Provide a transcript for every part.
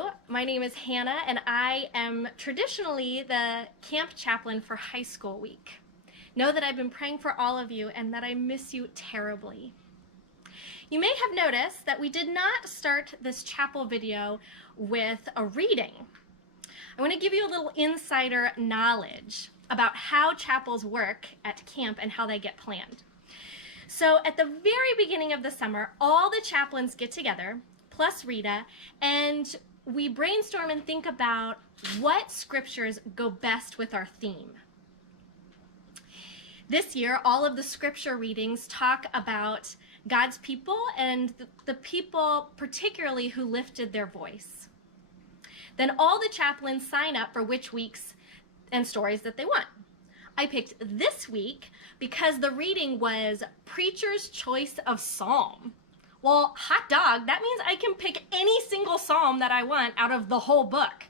you. My name is Hannah, and I am traditionally the camp chaplain for high school week. Know that I've been praying for all of you and that I miss you terribly. You may have noticed that we did not start this chapel video with a reading. I want to give you a little insider knowledge about how chapels work at camp and how they get planned. So at the very beginning of the summer, all the chaplains get together, plus Rita, and we brainstorm and think about what scriptures go best with our theme. This year, all of the scripture readings talk about God's people and the people particularly who lifted their voice. Then all the chaplains sign up for which weeks and stories that they want. I picked this week because the reading was Preacher's Choice of Psalm. Well, hot dog, that means I can pick any single psalm that I want out of the whole book.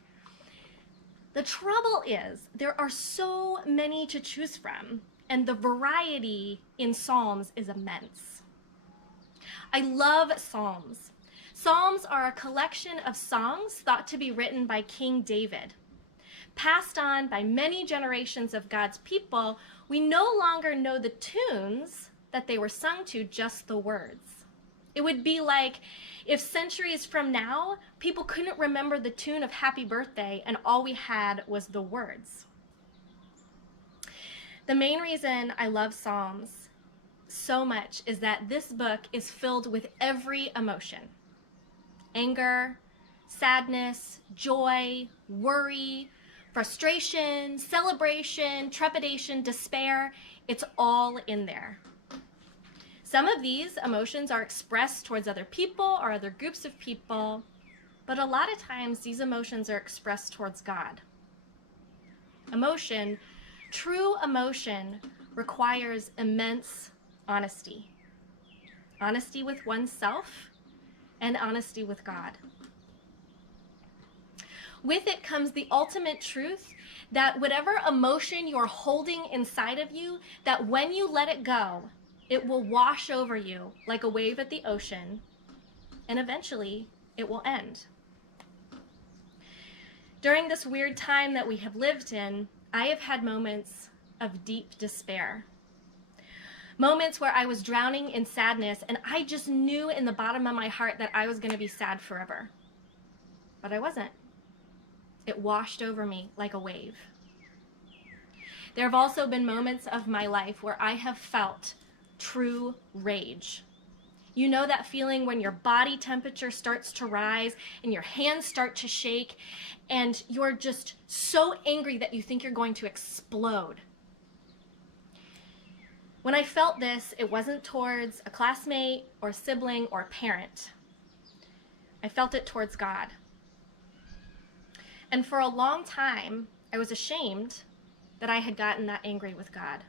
The trouble is, there are so many to choose from, and the variety in psalms is immense. I love psalms. Psalms are a collection of songs thought to be written by King David. Passed on by many generations of God's people, we no longer know the tunes that they were sung to, just the words. It would be like if centuries from now, people couldn't remember the tune of Happy Birthday and all we had was the words. The main reason I love Psalms so much is that this book is filled with every emotion. Anger, sadness, joy, worry, frustration, celebration, trepidation, despair, it's all in there. Some of these emotions are expressed towards other people or other groups of people, but a lot of times these emotions are expressed towards God. Emotion, true emotion, requires immense honesty. Honesty with oneself and honesty with God. With it comes the ultimate truth that whatever emotion you're holding inside of you, that when you let it go, it will wash over you like a wave at the ocean, and eventually it will end. During this weird time that we have lived in, I have had moments of deep despair. Moments where I was drowning in sadness, and I just knew in the bottom of my heart that I was going to be sad forever. But I wasn't. It washed over me like a wave. There have also been moments of my life where I have felt true rage. You know that feeling when your body temperature starts to rise and your hands start to shake and you're just so angry that you think you're going to explode. When I felt this, it wasn't towards a classmate or sibling or parent. I felt it towards God. And for a long time, I was ashamed that I had gotten that angry with God.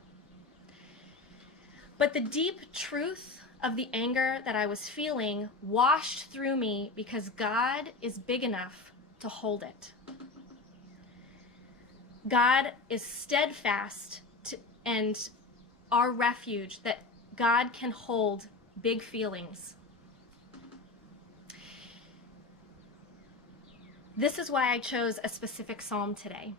But the deep truth of the anger that I was feeling washed through me because God is big enough to hold it. God is steadfast and our refuge, that God can hold big feelings. This is why I chose a specific psalm today.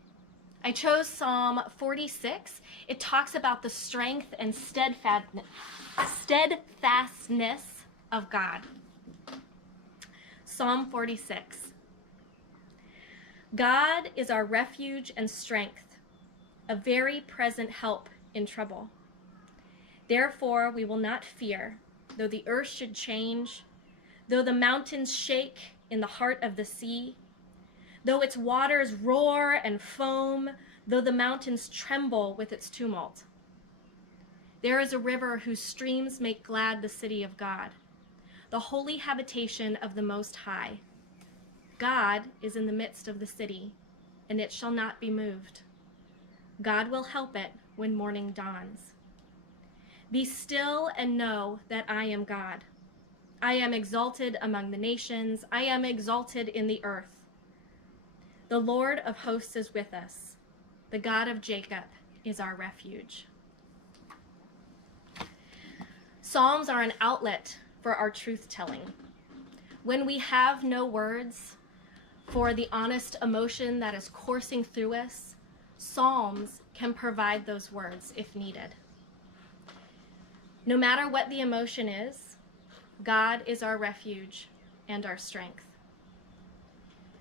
I chose Psalm 46. It talks about the strength and steadfastness of God. Psalm 46. God is our refuge and strength, a very present help in trouble. Therefore we will not fear, though the earth should change, though the mountains shake in the heart of the sea, though its waters roar and foam, though the mountains tremble with its tumult. There is a river whose streams make glad the city of God, the holy habitation of the Most High. God is in the midst of the city, and it shall not be moved. God will help it when morning dawns. Be still and know that I am God. I am exalted among the nations. I am exalted in the earth. The Lord of hosts is with us. The God of Jacob is our refuge. Psalms are an outlet for our truth-telling. When we have no words, for the honest emotion that is coursing through us, Psalms can provide those words if needed. No matter what the emotion is, God is our refuge and our strength.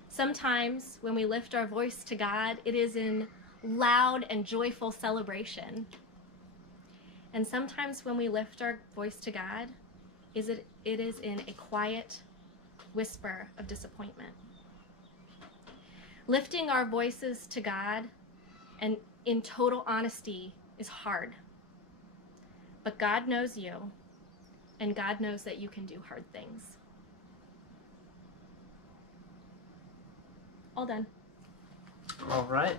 Sometimes when we lift our voice to God, it is in loud and joyful celebration. And sometimes when we lift our voice to God, it is in a quiet whisper of disappointment. Lifting our voices to God and in total honesty is hard. But God knows you, and God knows that you can do hard things. All done. All right.